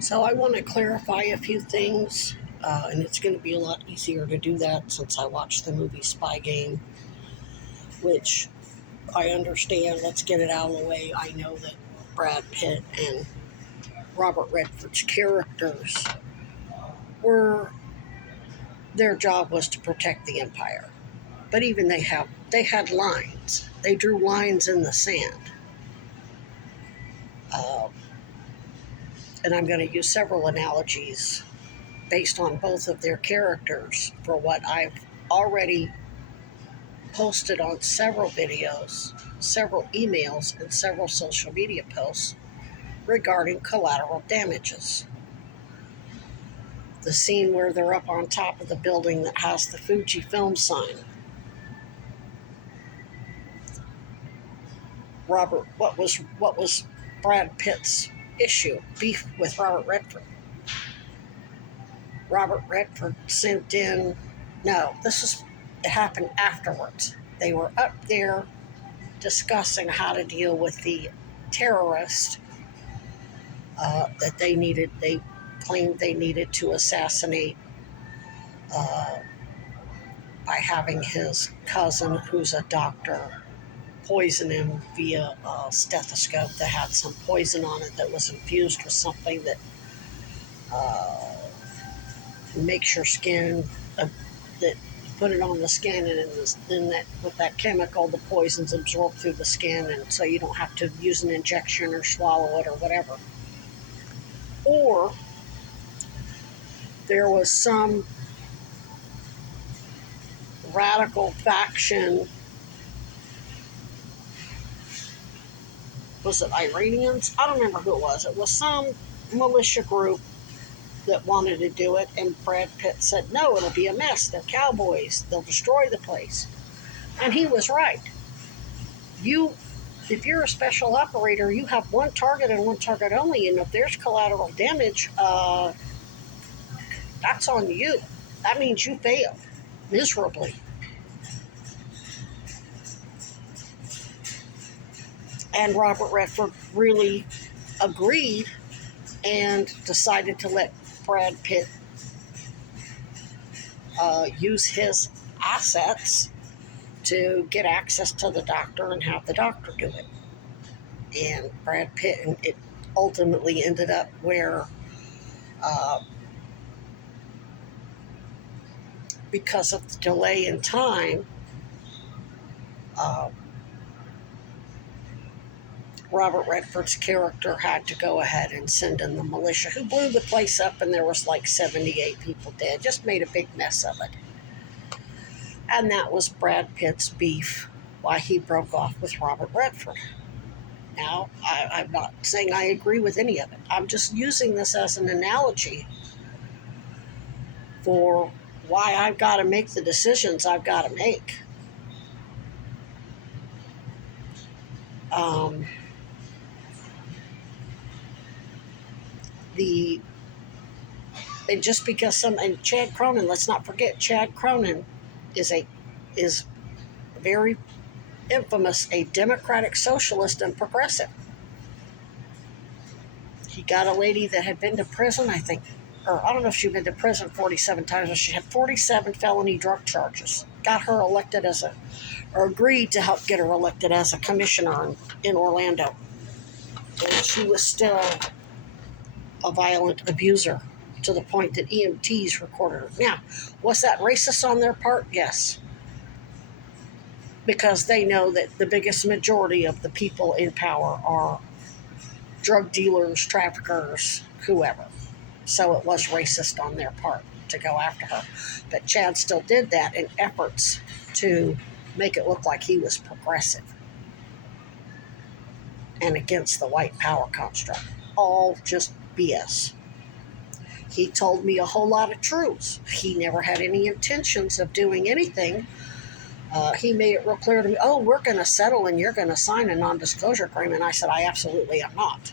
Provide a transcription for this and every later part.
So I want to clarify a few things, and it's going to be a lot easier to do that since I watched the movie Spy Game, which I understand. Let's get it out of the way. I know that Brad Pitt and Robert Redford's characters were their job was to protect the Empire, but even they had lines. They drew lines in the sand, uh, and I'm going to use several analogies based on both of their characters for what I've already posted on several videos, several emails, and several social media posts regarding collateral damages. The scene where they're up on top of the building that has the Fujifilm sign. What was Brad Pitt's issue? Beef with Robert Redford. Robert Redford sent in. No, it happened afterwards. They were up there discussing how to deal with the terrorist that they claimed they needed to assassinate uh, by having his cousin, who's a doctor, poison him via a stethoscope that had some poison on it that was infused with something that uh, makes your skin, that put it on the skin, and then that with that chemical, the poison's absorbed through the skin, and so you don't have to use an injection or swallow it or whatever. Or there was some radical faction. Was it Iranians? I don't remember who it was. It was some militia group that wanted to do it, and Brad Pitt said, no, it'll be a mess. They're cowboys. They'll destroy the place. And he was right. If you're a special operator, you have one target and one target only, and if there's collateral damage, that's on you. That means you failed miserably. And Robert Redford really agreed and decided to let Brad Pitt use his assets to get access to the doctor and have the doctor do it. And Brad Pitt, and it ultimately ended up where, uh, because of the delay in time, uh, Robert Redford's character had to go ahead and send in the militia, who blew the place up, and there was like 78 people dead. Just made a big mess of it. And that was Brad Pitt's beef, why he broke off with Robert Redford. Now, I'm not saying I agree with any of it. I'm just using this as an analogy for why I've got to make the decisions I've got to make. Um, and just because and Chad Cronin, let's not forget, Chad Cronin is very infamous, a democratic socialist and progressive. He got a lady that had been to prison, I think, or I don't know if she'd been to prison 47 times, but she had 47 felony drug charges. Got her elected or agreed to help get her elected as a commissioner in Orlando. And she was still a violent abuser to the point that EMTs recorded her. Now, was that racist on their part? Yes. Because they know that the biggest majority of the people in power are drug dealers, traffickers, whoever. So it was racist on their part to go after her. But Chad still did that in efforts to make it look like he was progressive and against the white power construct. All just BS. He told me a whole lot of truths. He never had any intentions of doing anything. He made it real clear to me, oh, we're going to settle and you're going to sign a non-disclosure agreement. I said, I absolutely am not.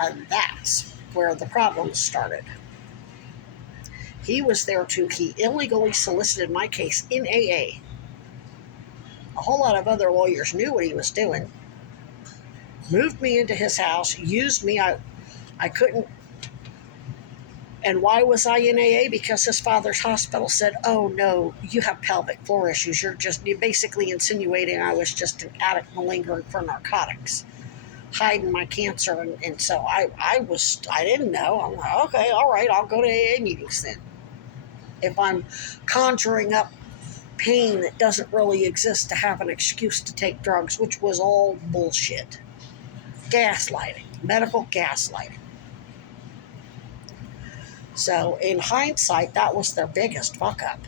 And that's where the problems started. He was there too. He illegally solicited my case in AA. A whole lot of other lawyers knew what he was doing. Moved me into his house, used me. I couldn't. And why was I in AA? Because his father's hospital said, oh no, you have pelvic floor issues. You're basically insinuating I was just an addict malingering for narcotics, hiding my cancer. And so I didn't know. I'm like, okay, all right, I'll go to AA meetings then. If I'm conjuring up pain that doesn't really exist to have an excuse to take drugs, which was all bullshit. Gaslighting, medical gaslighting. So in hindsight, that was their biggest fuck up,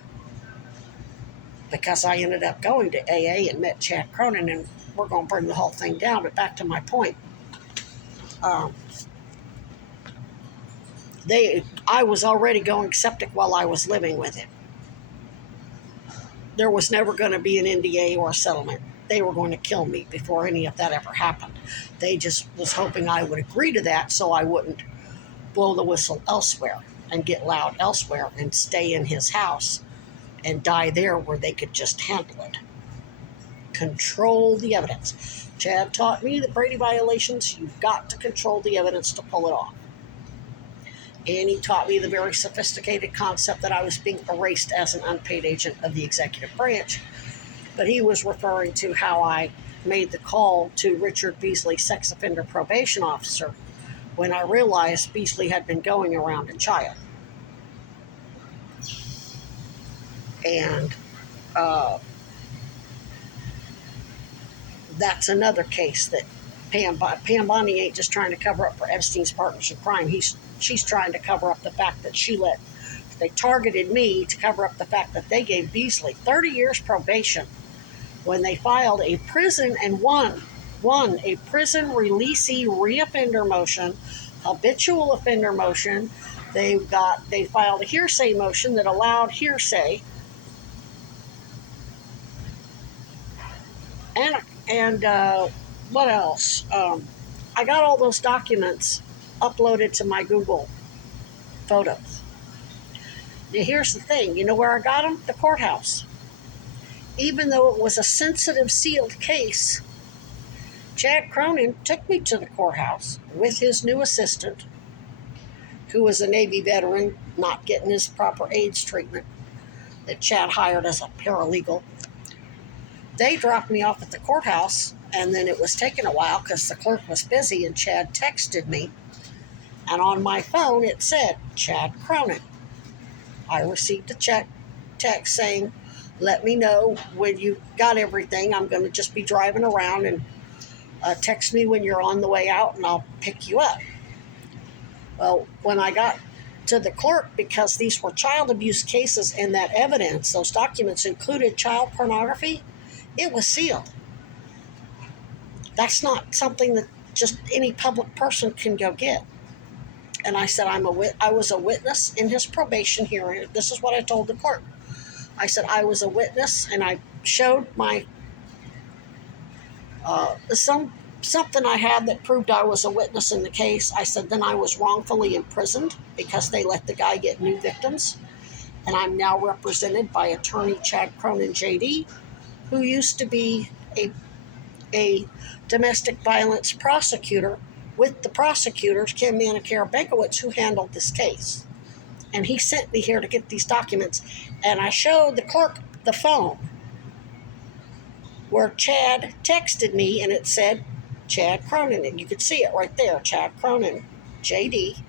because I ended up going to AA and met Chad Cronin, and we're going to bring the whole thing down. But back to my point, I was already going septic while I was living with him. There was never going to be an NDA or a settlement. They were going to kill me before any of that ever happened. They just was hoping I would agree to that so I wouldn't blow the whistle elsewhere and get loud elsewhere and stay in his house and die there where they could just handle it. Control the evidence. Chad taught me that Brady violations, you've got to control the evidence to pull it off. And he taught me the very sophisticated concept that I was being erased as an unpaid agent of the executive branch. But he was referring to how I made the call to Richard Beasley, sex offender probation officer, when I realized Beasley had been going around a child. And that's another case that Pam Bondi ain't just trying to cover up for Epstein's partnership crime. She's trying to cover up the fact that they targeted me to cover up the fact that they gave Beasley 30 years probation when they filed a prison and won a prison releasee reoffender motion, habitual offender motion. They filed a hearsay motion that allowed hearsay, and what else? I got all those documents uploaded to my Google Photos. Now here's the thing, you know where I got them? The courthouse. Even though it was a sensitive, sealed case, Chad Cronin took me to the courthouse with his new assistant, who was a Navy veteran, not getting his proper AIDS treatment that Chad hired as a paralegal. They dropped me off at the courthouse, and then it was taking a while because the clerk was busy, and Chad texted me. And on my phone, it said, Chad Cronin. I received a text saying, let me know when you got everything. I'm going to just be driving around, and text me when you're on the way out, and I'll pick you up. Well, when I got to the clerk, because these were child abuse cases and that evidence, those documents included child pornography, it was sealed. That's not something that just any public person can go get. And I said, I was a witness in his probation hearing. This is what I told the clerk. I said, I was a witness, and I showed my something I had that proved I was a witness in the case. I said, then I was wrongfully imprisoned because they let the guy get new victims. And I'm now represented by attorney Chad Cronin, JD, who used to be a domestic violence prosecutor with the prosecutors, Kim Manicare Benkowitz, who handled this case. And he sent me here to get these documents. And I showed the clerk the phone where Chad texted me, and it said Chad Cronin. And you could see it right there, Chad Cronin, JD.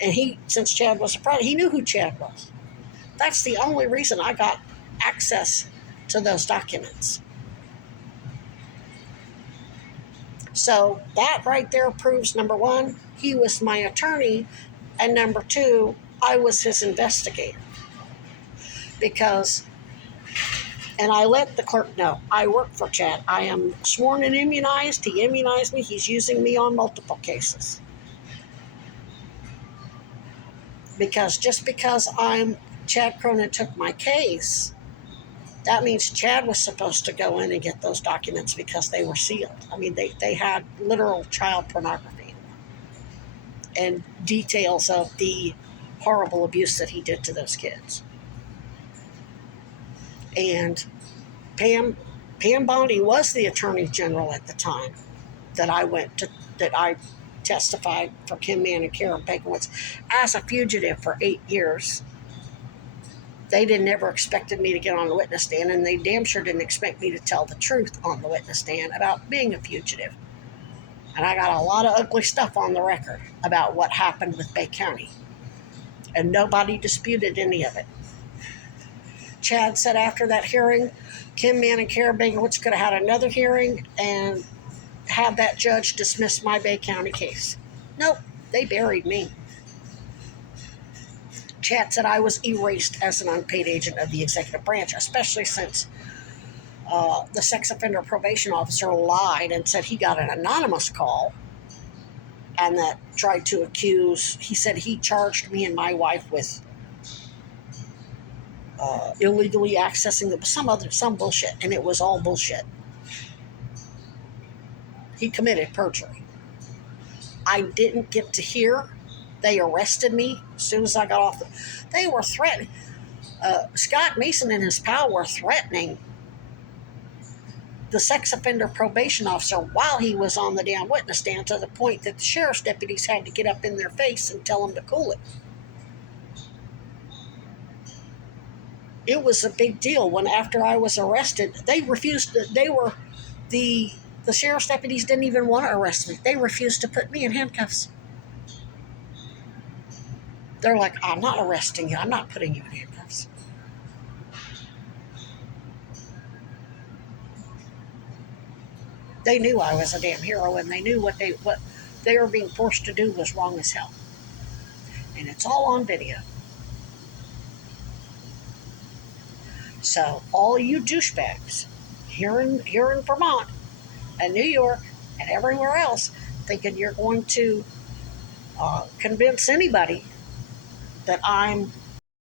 And since Chad was a product, he knew who Chad was. That's the only reason I got access to those documents. So that right there proves, number one, he was my attorney, and number two, I was his investigator. And I let the clerk know, I work for Chad. I am sworn and immunized. He immunized me. He's using me on multiple cases. Because just because Chad Cronin took my case, that means Chad was supposed to go in and get those documents because they were sealed. I mean, they had literal child pornography and details of the horrible abuse that he did to those kids. And Pam Bondi was the attorney general at the time that I testified for Kim Mann and Karen Bankowitz as a fugitive for 8 years. They didn't ever expected me to get on the witness stand, and they damn sure didn't expect me to tell the truth on the witness stand about being a fugitive. And I got a lot of ugly stuff on the record about what happened with Bay County. And nobody disputed any of it. Chad said after that hearing, Kim Mann and Karen Bankowitz could have had another hearing and had that judge dismiss my Bay County case. Nope, they buried me. Chad said I was erased as an unpaid agent of the executive branch, especially since the sex offender probation officer lied and said he got an anonymous call and that tried to accuse, he said he charged me and my wife with illegally accessing some bullshit, and it was all bullshit. He committed perjury. I didn't get to hear. They arrested me as soon as I got off. They were threatening. Scott Mason and his pal were threatening the sex offender probation officer while he was on the damn witness stand, to the point that the sheriff's deputies had to get up in their face and tell him to cool it. It was a big deal when, after I was arrested, they refused to, the sheriff's deputies didn't even want to arrest me. They refused to put me in handcuffs. They're like, I'm not arresting you. I'm not putting you in handcuffs. They knew I was a damn hero, and they knew what they were being forced to do was wrong as hell. And it's all on video. So all you douchebags here in Vermont and New York and everywhere else thinking you're going to convince anybody that I'm